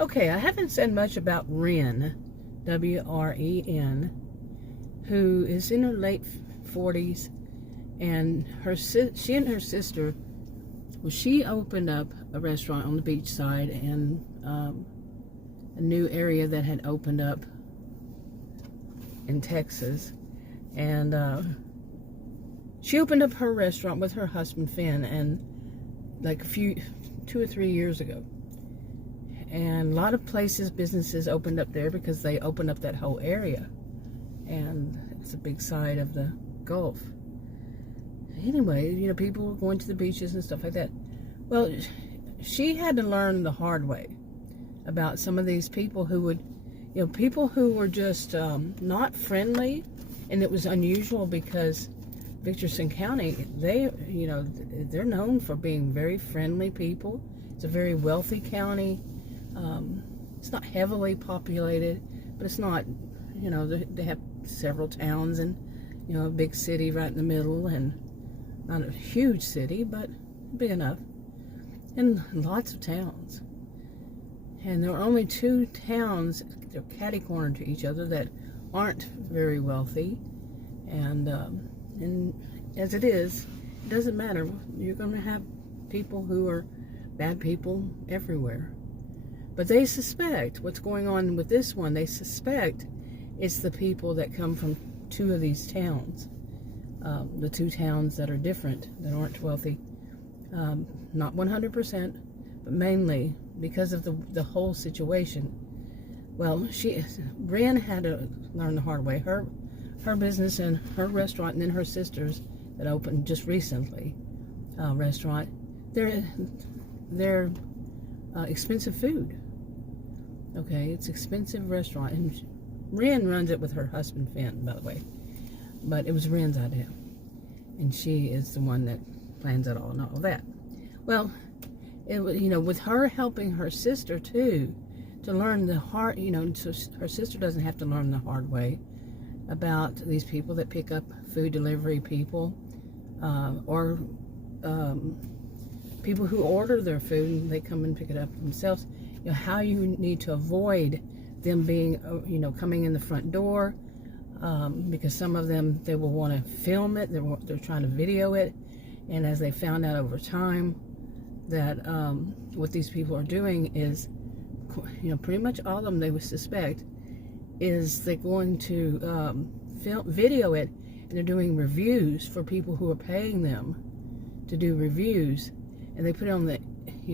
Okay, I haven't said much about Wren, W-R-E-N, who is in her late 40s, and she and her sister, well, she opened up a restaurant on the beach side in a new area that had opened up in Texas, and she opened up her restaurant with her husband Fynn, and like 2 or 3 years ago. And a lot of businesses opened up there because they opened up that whole area. And it's a big side of the Gulf. Anyway, people were going to the beaches and stuff like that. Well, she had to learn the hard way about some of these people who would, people who were just not friendly. And it was unusual because Victorson County, they're known for being very friendly people. It's a very wealthy county. It's not heavily populated, but it's not, they have several towns and, a big city right in the middle, and not a huge city, but big enough, and lots of towns. And there are only 2 towns, they're catty-cornered to each other, that aren't very wealthy, and as it is, it doesn't matter. You're going to have people who are bad people everywhere. But they suspect what's going on with this one. They suspect it's the people that come from 2 of these towns. The 2 towns that are different, that aren't wealthy. Not 100%, but mainly because of the whole situation. Well, Wren had to learn the hard way. Her business and her restaurant, and then her sister's that opened just recently, restaurant, they're expensive food. Okay, it's expensive restaurant, and Wren runs it with her husband Fynn, by the way. But it was Wren's idea, and she is the one that plans it all and all that. Well, with her helping her sister too, to learn the hard, so her sister doesn't have to learn the hard way about these people that pick up food delivery people, or people who order their food and they come and pick it up themselves. How you need to avoid them being, coming in the front door, because some of them, they will want to film it. They're trying to video it, and as they found out over time that what these people are doing is, pretty much all of them, they would suspect, is they're going to video it, and they're doing reviews for people who are paying them to do reviews, and they put it on the,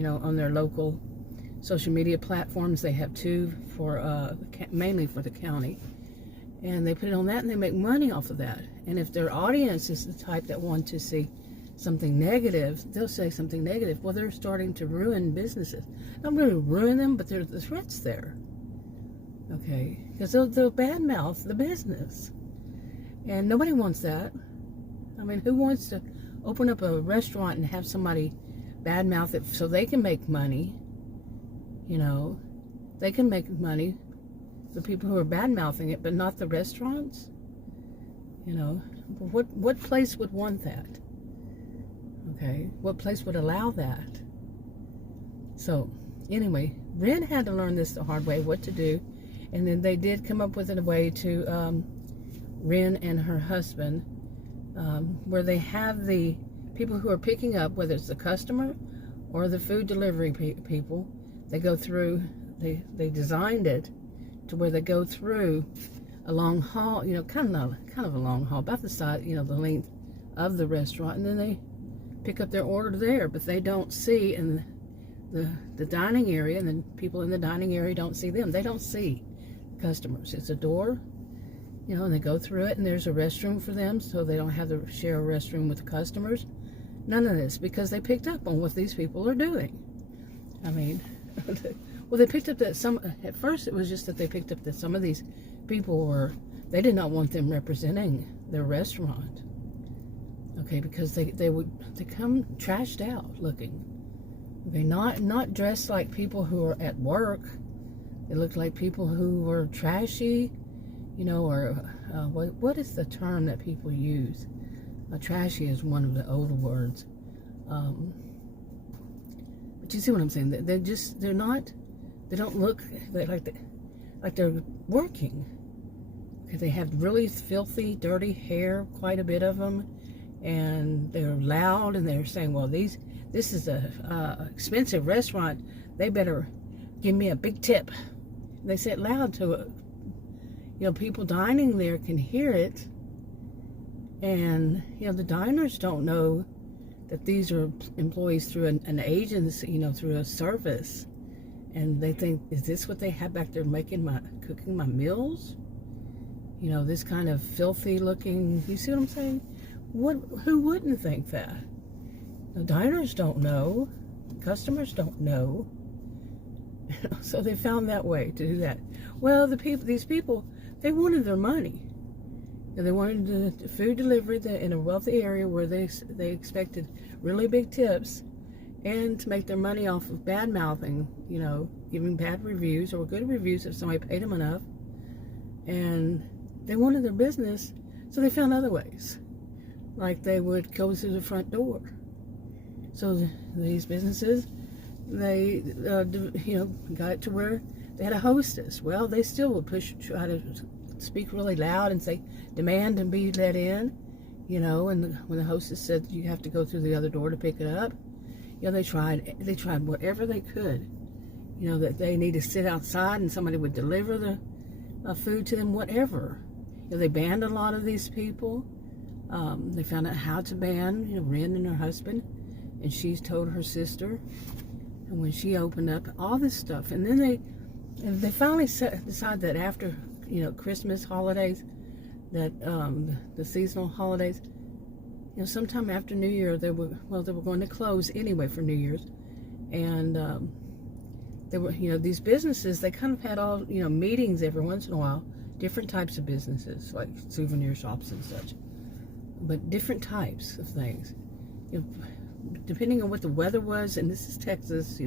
on their local social media platforms. They have 2 for mainly for the county, and they put it on that, and they make money off of that. And if their audience is the type that want to see something negative, they'll say something negative. Well, they're starting to ruin businesses. Not really ruin them, but there's the threats there. Okay, because they'll badmouth the business, and nobody wants that. I mean, who wants to open up a restaurant and have somebody badmouth it so they can make money? They can make money, the people who are bad-mouthing it, but not the restaurants. What place would want that? Okay, what place would allow that? So, anyway, Wren had to learn this the hard way, what to do, and then they did come up with a way to, Wren and her husband, where they have the people who are picking up, whether it's the customer or the food delivery people, they go through, they designed it to where they go through a long hall, kind of a long hall, about the size, the length of the restaurant, and then they pick up their order there, but they don't see in the dining area, and then people in the dining area don't see them. They don't see customers. It's a door, and they go through it, and there's a restroom for them, so they don't have to share a restroom with the customers. None of this, because they picked up on what these people are doing. I mean, well, they picked up that at first it was just that they picked up that some of these people they did not want them representing their restaurant. Okay, because they come trashed out looking. Okay, not dressed like people who are at work. They looked like people who were trashy, or what is the term that people use? Trashy is one of the older words. But you see what I'm saying? They're not They don't look like they're working. They have really filthy, dirty hair, quite a bit of them, and they're loud, and they're saying, well, this is a expensive restaurant. They better give me a big tip. And they say it loud to, people dining there can hear it, and, the diners don't know that these are employees through an agency, through a service, and they think, is this what they have back there cooking my meals? This kind of filthy looking, you see what I'm saying? Who wouldn't think that? The diners don't know. Customers don't know. So they found that way to do that. Well, these people, they wanted their money. They wanted the food delivery in a wealthy area where they expected really big tips, and to make their money off of bad mouthing, giving bad reviews or good reviews if somebody paid them enough. And they wanted their business, so they found other ways. Like they would go through the front door. So these businesses, they, got it to where they had a hostess. Well, they still would try to speak really loud and say, demand and be let in, and when the hostess said you have to go through the other door to pick it up, they tried whatever they could, that they need to sit outside and somebody would deliver the food to them, whatever. They banned a lot of these people. They found out how to ban, Wren and her husband, and she's told her sister. And when she opened up all this stuff, and then they finally decided that after, Christmas holidays, that the seasonal holidays, sometime after New Year, they were going to close anyway for New Year's, and they were, these businesses, they kind of had all, meetings every once in a while. Different types of businesses, like souvenir shops and such, but different types of things. Depending on what the weather was, and this is Texas,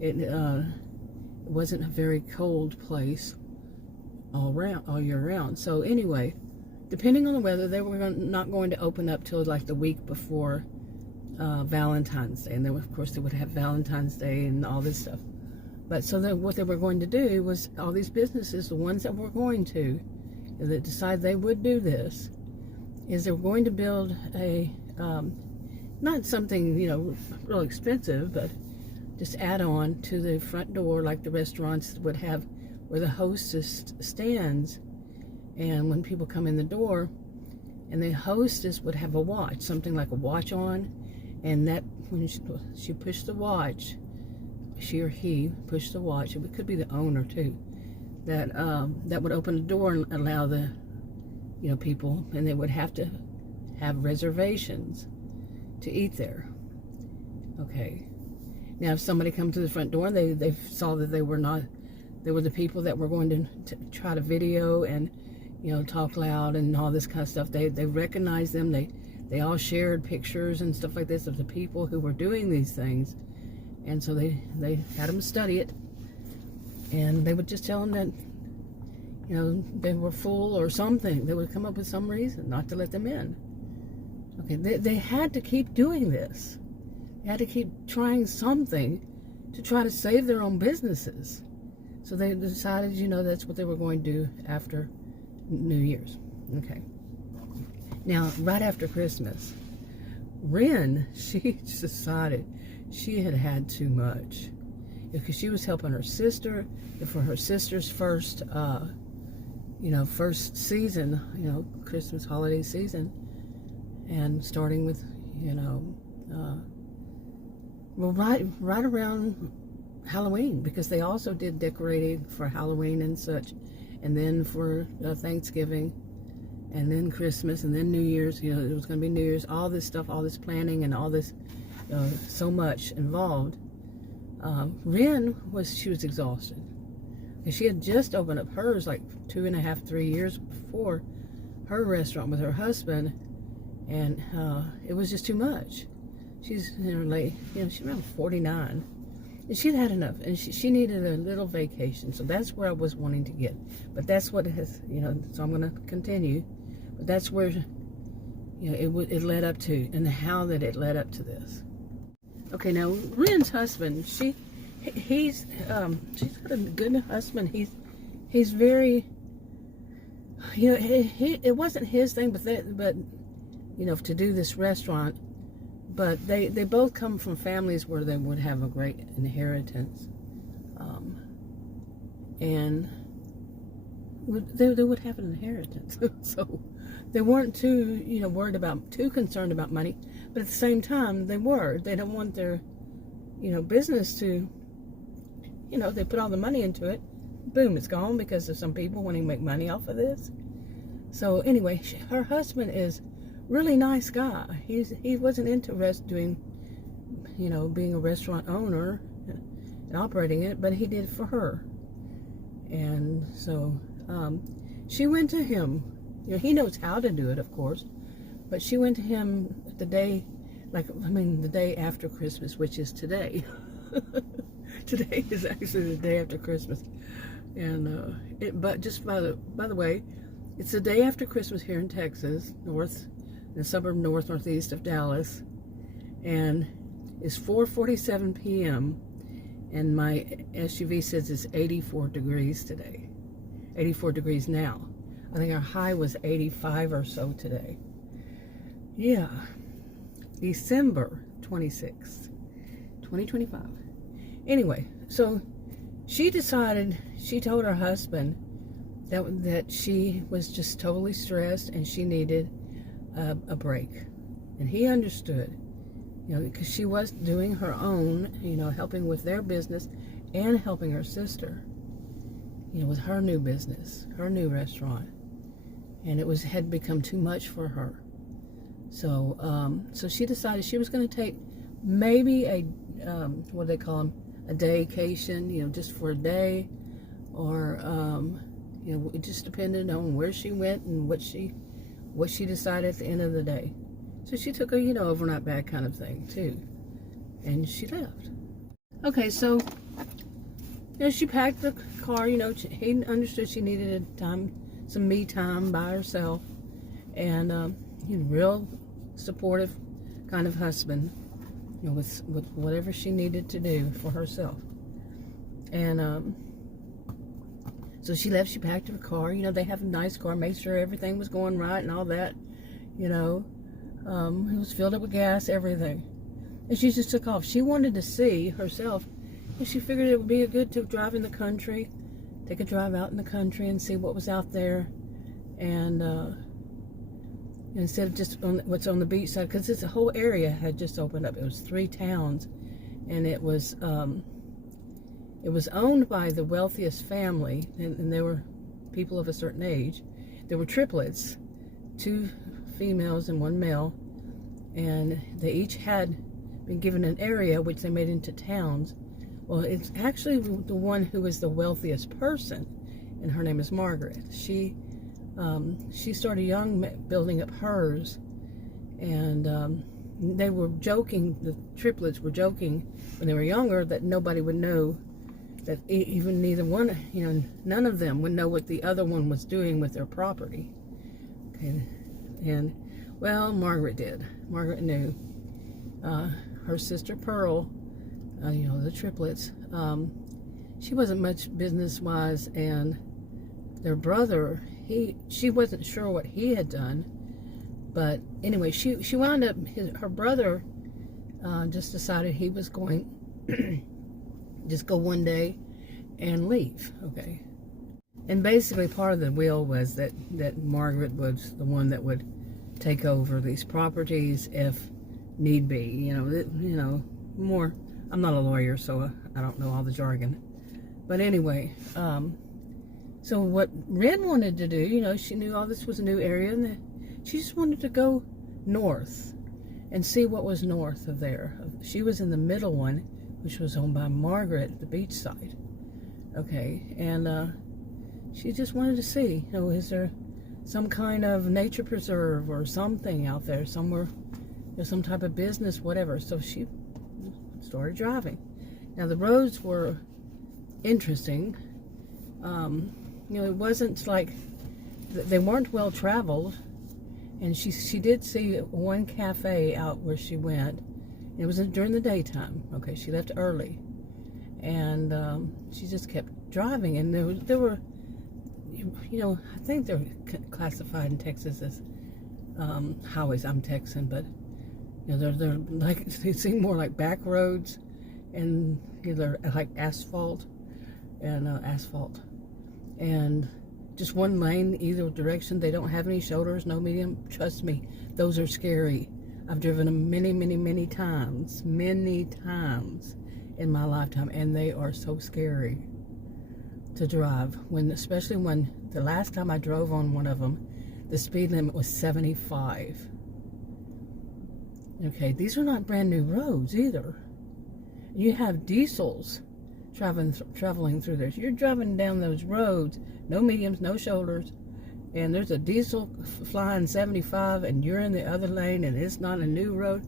it wasn't a very cold place all year round. So anyway, depending on the weather, they were not going to open up till like the week before Valentine's Day, and then of course they would have Valentine's Day and all this stuff. But so then what they were going to do was, all these businesses, the ones that were going to, that decide they would do this, is they were going to build a, not something, real expensive, but just add on to the front door, like the restaurants would have, where the hostess stands. And when people come in the door, and the hostess would have a watch, something like a watch on, and that when she pushed the watch, she or he pushed the watch, it could be the owner too, that would open the door and allow the people, and they would have to have reservations to eat there. Okay, now if somebody come to the front door and they saw that they were the people that were going to try to video and talk loud and all this kind of stuff, they recognized them. They all shared pictures and stuff like this of the people who were doing these things. And so they had them study it, and they would just tell them that, they were full or something. They would come up with some reason not to let them in. Okay, they had to keep doing this. They had to keep trying something to try to save their own businesses. So they decided, that's what they were going to do after New Year's. Okay. Now, right after Christmas, Wren, she decided she had too much, because she was helping her sister for her sister's first season, Christmas holiday season, and starting with, right around Halloween, because they also did decorating for Halloween and such, and then for Thanksgiving, and then Christmas, and then New Year's. It was going to be New Year's. All this stuff, all this planning, and all this. So much involved. Wren she was exhausted. And she had just opened up hers like 2.5, 3 years before, her restaurant with her husband, and it was just too much. She's in her late, she's around 49, and she'd had enough, and she needed a little vacation. So that's where I was wanting to get. But that's what it has, so I'm going to continue. But that's where, it led up to, and how that it led up to this. Okay, now Wren's husband, she's got a good husband. He's very, it wasn't his thing, but to do this restaurant. But they both come from families where they would have a great inheritance, and they would have an inheritance. So they weren't too concerned about money, but at the same time they don't want their business to, they put all the money into it, boom, it's gone because of some people wanting to make money off of this. So anyway, her husband is really nice guy. He wasn't interested doing, being a restaurant owner and operating it, but he did it for her. And so she went to him. He knows how to do it, of course, but she went to him the day after Christmas, which is today. Today is actually the day after Christmas, and but just by the way, it's the day after Christmas here in Texas, in the suburb northeast of Dallas, and it's 4:47 p.m. and my SUV says it's 84 degrees today. 84 degrees now. I think our high was 85 or so today. Yeah. December 26th, 2025. Anyway, so she told her husband that she was just totally stressed and she needed a break. And he understood, because she was doing her own, helping with their business and helping her sister, with her new business, her new restaurant. And it had become too much for her. So so she decided she was going to take maybe what do they call them, a daycation, just for a day, or it just depended on where she went and what she decided at the end of the day. So she took a overnight bag kind of thing too, and she left. Okay, so she packed the car. He understood she needed some me time by herself, and he's a real supportive kind of husband, with whatever she needed to do for herself. And so she left. She packed her car. They have a nice car. Made sure everything was going right and all that. It was filled up with gas, everything. And she just took off. She wanted to see herself, and she figured it would be good to drive in the country, take a drive out in the country and see what was out there, and instead of just what's on the beach side, because this whole area had just opened up. It was 3 towns, and it was owned by the wealthiest family, and they were people of a certain age. There were triplets, 2 females and 1 male, and they each had been given an area which they made into towns. Well, it's actually the one who was the wealthiest person, and her name is Margaret. She started young, building up hers, and they were joking, the triplets were joking when they were younger, that nobody would know, that even neither one, none of them would know what the other one was doing with their property. Okay, and well, Margaret did. Margaret knew. Her sister Pearl, the triplets, she wasn't much business-wise, and their brother, she wasn't sure what he had done, but anyway, she wound up, her brother just decided he was going just go one day and leave. Okay, and basically part of the will was that Margaret was the one that would take over these properties if need be. More. I'm not a lawyer, so I don't know all the jargon. But anyway, so what Wren wanted to do, she knew all this was a new area, and she just wanted to go north and see what was north of there. She was in the middle one, which was owned by Margaret, the beach side. Okay, and she just wanted to see, is there some kind of nature preserve or something out there somewhere, some type of business, whatever. So she started driving. Now the roads were interesting. It wasn't like, they weren't well traveled, and she did see one cafe out where she went. It was during the daytime. Okay, she left early, And she just kept driving, and there were, I think they're classified in Texas as highways. I'm Texan, but they're like, they seem more like back roads, and they're like asphalt, and just one lane either direction. They don't have any shoulders, no medium. Trust me, those are scary. I've driven them many times in my lifetime, and they are so scary to drive. Especially when the last time I drove on one of them, the speed limit was 75. Okay, these are not brand new roads either. You have diesels traveling through there. So you're driving down those roads, no mediums, no shoulders, and there's a diesel flying 75, and you're in the other lane, and it's not a new road.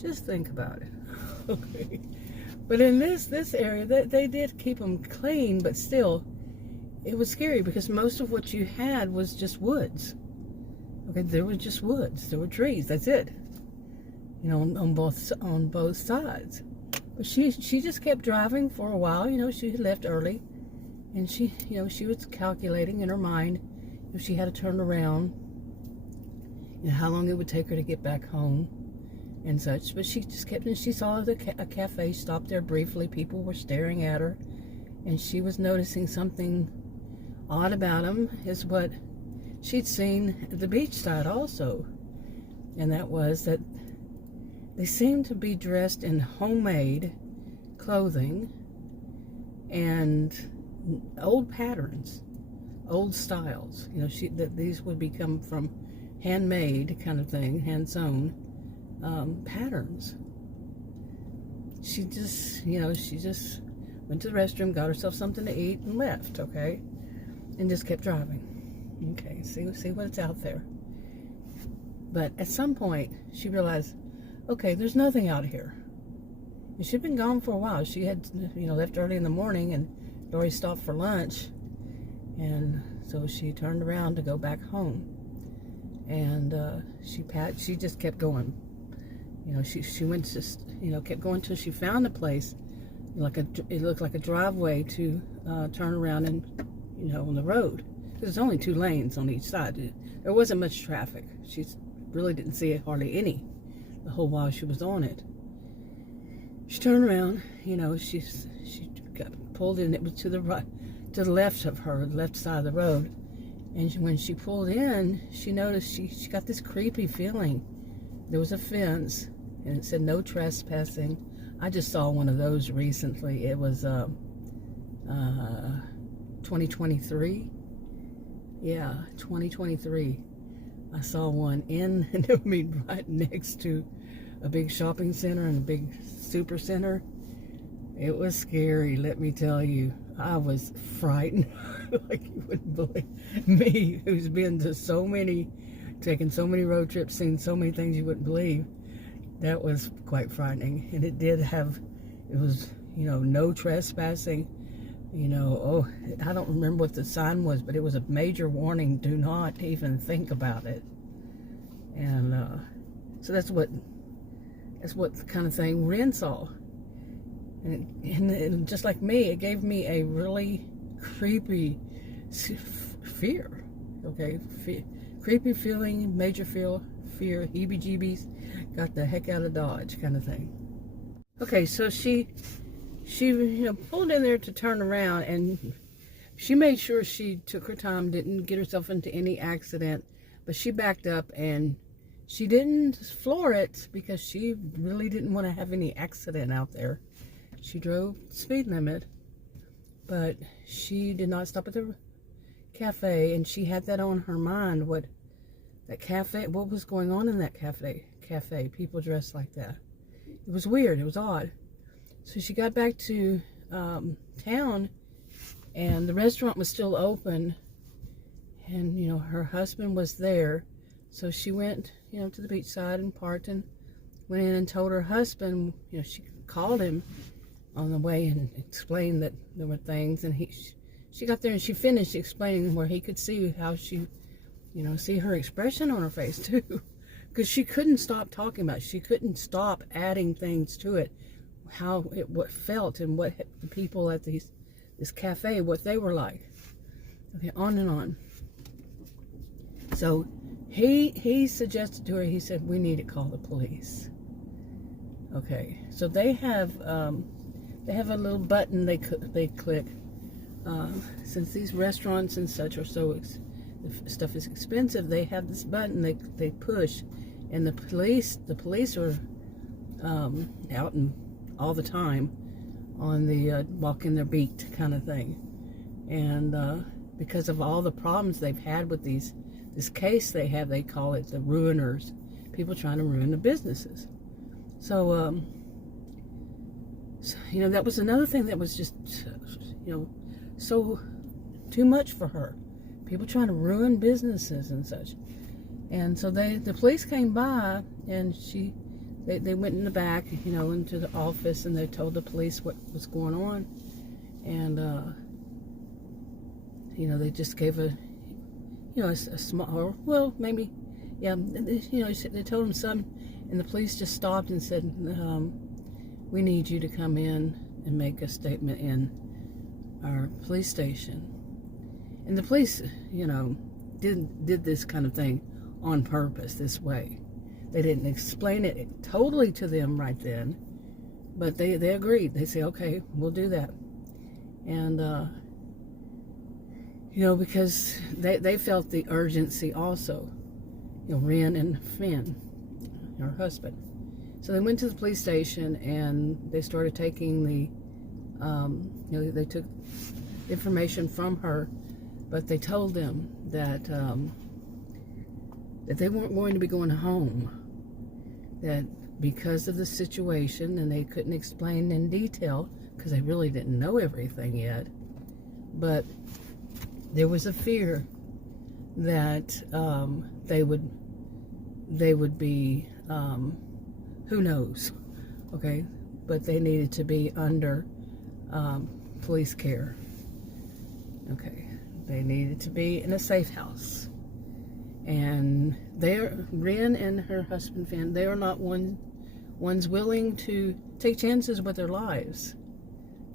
Just think about it. Okay. But in this area, they did keep them clean, but still, it was scary because most of what you had was just woods. Okay, there was just woods. There were trees. That's it. On both sides. But she just kept driving for a while. She had left early, and she was calculating in her mind if she had to turn around, how long it would take her to get back home and such. But she just kept, and she saw a cafe, stopped there briefly. People were staring at her, and she was noticing something odd about them, is what she'd seen at the beach side also. And that was that they seemed to be dressed in homemade clothing and old patterns, old styles. That these would become from handmade kind of thing, hand sewn patterns. She just went to the restroom, got herself something to eat, and left. Okay, and just kept driving. Okay, see what's out there. But at some point, she realized, okay, there's nothing out here. And she'd been gone for a while. She had, left early in the morning, and Dory stopped for lunch, and so she turned around to go back home. And she just kept going. She went just, kept going till she found a place, it looked like a driveway to turn around and, on the road. There's only 2 lanes on each side. There wasn't much traffic. She really didn't see hardly any the whole while she was on it. She turned around, she got pulled in. It was to the right, to the left of her, the left side of the road. And when she pulled in, she noticed she got this creepy feeling. There was a fence, and it said no trespassing. I just saw one of those recently. It was 2023. Yeah, 2023. I saw one right next to a big shopping center and a big super center. It was scary, let me tell you. I was frightened like you wouldn't believe. Me, who's been to taken so many road trips, seen so many things you wouldn't believe. That was quite frightening. And it was, no trespassing. I don't remember what the sign was, but it was a major warning. Do not even think about it. And so that's what kind of thing Wren saw. And just like me, it gave me a really creepy fear. Okay, creepy feeling, major fear, heebie-jeebies, got the heck out of Dodge kind of thing. Okay, so she pulled in there to turn around, and she made sure she took her time, didn't get herself into any accident, but she backed up, and she didn't floor it because she really didn't want to have any accident out there. She drove the speed limit, but she did not stop at the cafe, and she had that on her mind, what was going on in that cafe, people dressed like that. It was weird, it was odd. So she got back to town, and the restaurant was still open, and her husband was there. So she went to the beachside and parked, and went in and told her husband, she called him on the way and explained that there were things, and she got there and she finished explaining where he could see how she, see her expression on her face too, because she couldn't stop talking about it. She couldn't stop adding things to it. how it what felt and what the people at this cafe, what they were like. Okay, on and on. So he suggested to her, he said, we need to call the police. Okay, so they have a little button they click. Since these restaurants and such are so stuff is expensive, they have this button they push, and the police are out and all the time on the walking their beat kind of thing, and because of all the problems they've had with this case they call it the ruiners, people trying to ruin the businesses. So, you know, that was another thing that was just, you know, so too much for her. People trying to ruin businesses and such. And so the police came by, and they went in the back, you know, into the office, and they told the police what was going on. And, you know, they just gave a small, or, well, maybe, yeah, you know, they told them some. And the police just stopped and said, we need you to come in and make a statement in our police station. And the police, you know, did this kind of thing on purpose this way. They didn't explain it totally to them right then, but they agreed. They say, okay, we'll do that. And, you know, because they felt the urgency also, you know, Wren and Fynn, her husband. So they went to the police station, and they started taking the, you know, they took information from her, but they told them that that they weren't going to be going home, that because of the situation, and they couldn't explain in detail because they really didn't know everything yet, but there was a fear that they would be, who knows, okay, but they needed to be under police care. Okay, they needed to be in a safe house. And Wren and her husband Fynn, they are not ones willing to take chances with their lives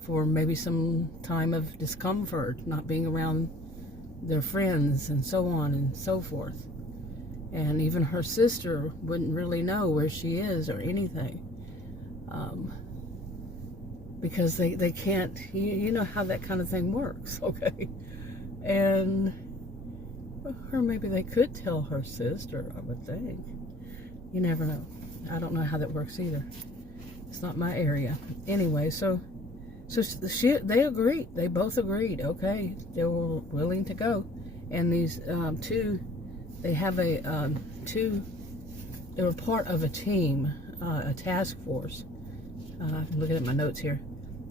for maybe some time of discomfort, not being around their friends and so on and so forth. And even her sister wouldn't really know where she is or anything, because they can't, you know how that kind of thing works, okay? And or maybe they could tell her sister, I would think. You never know. I don't know how that works either. It's not my area. Anyway, so they agreed. They both agreed. Okay, they were willing to go. And these two, they have they were part of a team, a task force. I'm looking at my notes here.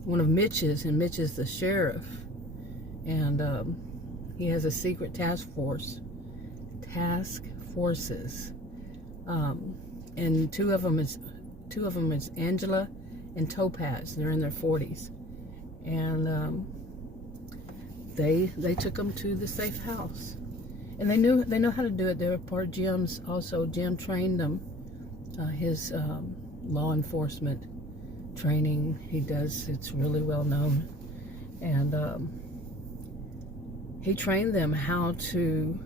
One of Mitch's, and Mitch is the sheriff, and he has a secret task forces, and two of them is Angela and Topaz. They're in their 40s, and they took them to the safe house, and they know how to do it. They were part of Jim's also. Jim trained them, his law enforcement training he does. It's really well known, and he trained them how to,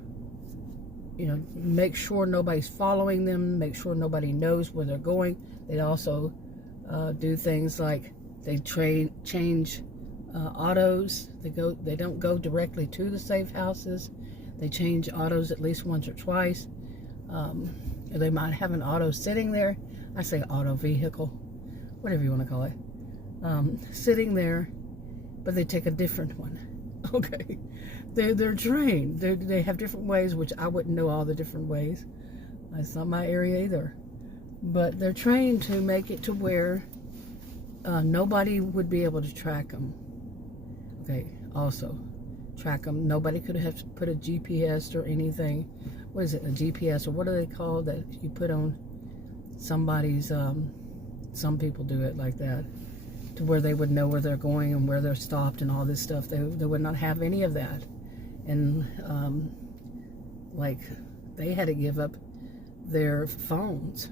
you know, make sure nobody's following them, make sure nobody knows where they're going. They also do things like they change autos. They don't go directly to the safe houses. They change autos at least once or twice. They might have an auto sitting there. I say auto vehicle, whatever you want to call it, sitting there, but they take a different one. Okay, they're trained. They have different ways, which I wouldn't know all the different ways. That's not my area either. But they're trained to make it to where nobody would be able to track them. Okay, also track them. Nobody could have put a GPS or anything. What is it, a GPS, or what are they called that you put on somebody's, some people do it like that, to where they would know where they're going and where they're stopped and all this stuff. They would not have any of that. And like they had to give up their phones.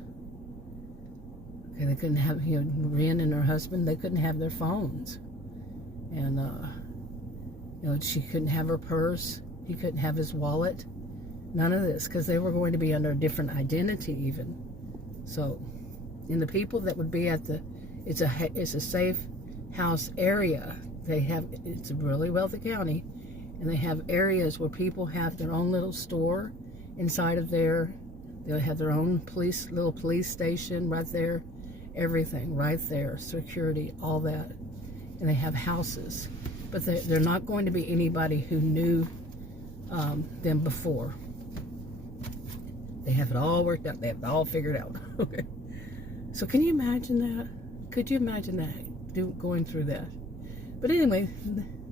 Okay, they couldn't have, Wren and her husband, they couldn't have their phones. And, she couldn't have her purse. He couldn't have his wallet. None of this, because they were going to be under a different identity even. So, and the people that would be at it's a safe house area. It's a really wealthy county, and they have areas where people have their own little store inside of there. They'll have their own little police station right there, everything right there, security, all that. And they have houses, but they're not going to be anybody who knew them before. They have it all worked out. They have it all figured out. Okay. So can you imagine that? Could you imagine that, going through that? But anyway,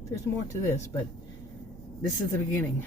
there's more to this, but this is the beginning.